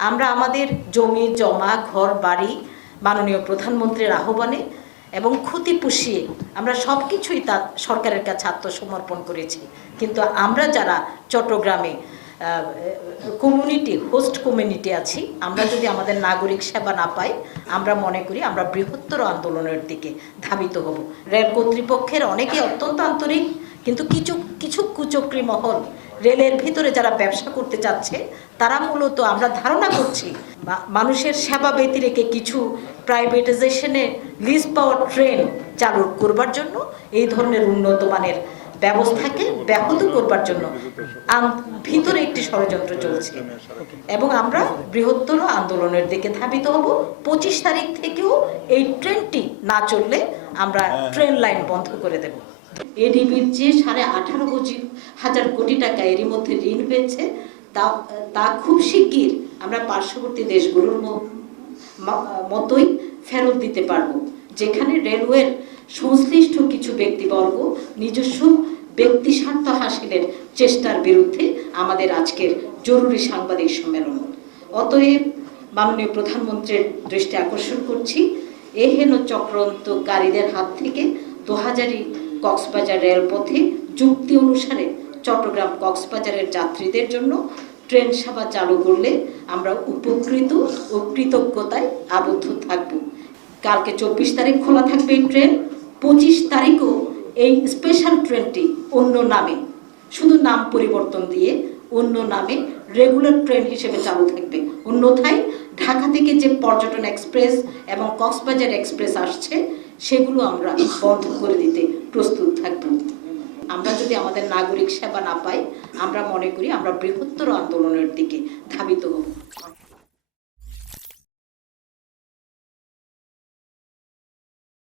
আমরা আমাদের জমি, জমা, ঘর, বাড়ি মাননীয় প্রধানমন্ত্রীর আহ্বানে এবং ক্ষতি পুষিয়ে আমরা সব কিছুই তা সরকারের কাছে আত্মসমর্পণ করেছি। কিন্তু আমরা যারা চট্টগ্রামে কমিউনিটি হোস্ট কমিউনিটি আছি, আমরা যদি আমাদের নাগরিক সেবা না পাই, আমরা মনে করি আমরা বৃহত্তর আন্দোলনের দিকে ধাবিত হব। রেল কর্তৃপক্ষের অনেকে অত্যন্ত আন্তরিক কিন্তু কিছু কিছু কুচক্রি মহল রেলের ভিতরে যারা ব্যবসা করতে চাচ্ছে তারা মূলত আমরা ধারণা করছি মানুষের সেবা ব্যতি রেখে কিছু প্রাইভেটাইজেশনে লিজ পাওয়ার ট্রেন চালু করবার জন্য এই ধরনের উন্নত মানের ব্যবস্থাকে ব্যাহত করবার জন্য ভিতরে একটি ষড়যন্ত্র চলছে। এবং আমরা বৃহত্তর আন্দোলনের দিকে ধাবিত হব। পঁচিশ তারিখ থেকেও এই ট্রেনটি না চললে আমরা ট্রেন লাইন বন্ধ করে দেব। এডিবির যে সাড়ে আঠারো কোটি, হাজার কোটি টাকা এরই মধ্যে ঋণ পেয়েছে, তা তা খুব শিগগির আমরা পার্শ্ববর্তী দেশগুলোর মতোই ফেরত দিতে পারব, যেখানে রেলওয়ের সংশ্লিষ্ট কিছু ব্যক্তিবর্গ নিজস্ব ব্যক্তি স্বার্থ হাসিলের চেষ্টার বিরুদ্ধে আমাদের আজকের জরুরি সাংবাদিক সম্মেলন। অতএব মাননীয় প্রধানমন্ত্রীর দৃষ্টি আকর্ষণ করছি, এহেন চক্রান্তকারীদের হাত থেকে দোহাজারি কক্সবাজার রেলপথে যুক্তি অনুসারে চট্টগ্রাম কক্সবাজারের যাত্রীদের জন্য ট্রেন সেবা চালু করলে আমরা উপকৃত ও কৃতজ্ঞতায় আবদ্ধ থাকব। কালকে চব্বিশ তারিখ খোলা থাকবে এই ট্রেন। পঁচিশ তারিখও এই স্পেশাল ট্রেনটি অন্য নামে, শুধু নাম পরিবর্তন দিয়ে অন্য নামে রেগুলার ট্রেন হিসেবে চালু থাকবে। অন্যথায় ঢাকা থেকে যে পর্যটন এক্সপ্রেস এবং কক্সবাজার এক্সপ্রেস আসছে সেগুলো আমরা বন্ধ করে দিতে প্রস্তুত থাকব। আমরা যদি আমাদের নাগরিক সেবা না পাই, আমরা মনে করি আমরা বৃহত্তর আন্দোলনের দিকে ধাবিত হব।